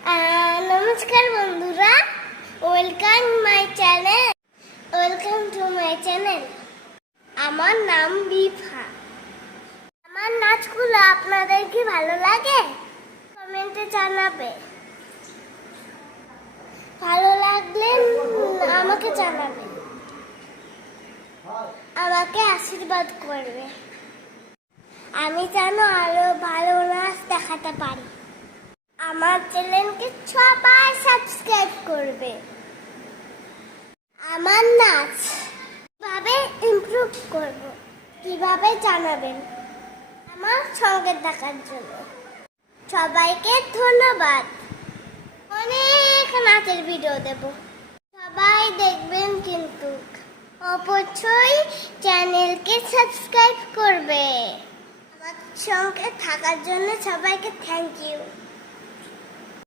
নমস্কার বন্ধুরা welcome my channel welcome to my channel আমার নাম বিফা আমার নাচগুলো আপনাদের কি ভালো লাগে? কমেন্টে জানাবে। ভালো লাগলে আমাকে জানাবে। আমাকে আশীর্বাদ করবে। আমি যেন আরও ভালো নাচ দেখাতে পারি। আমার চ্যানেলকে সবাই সাবস্ক্রাইব করবে। আমার নাচ কীভাবে ইমপ্রুভ করব, কীভাবে জানাবেন আমার সঙ্গে দেখার জন্য। সবাইকে ধন্যবাদ। অনেক নাচের ভিডিও দেব। সবাই দেখবেন কিন্তু অবশ্যই চ্যানেলকে সাবস্ক্রাইব করবে। আমার সঙ্গে থাকার জন্য সবাইকে থ্যাংক ইউ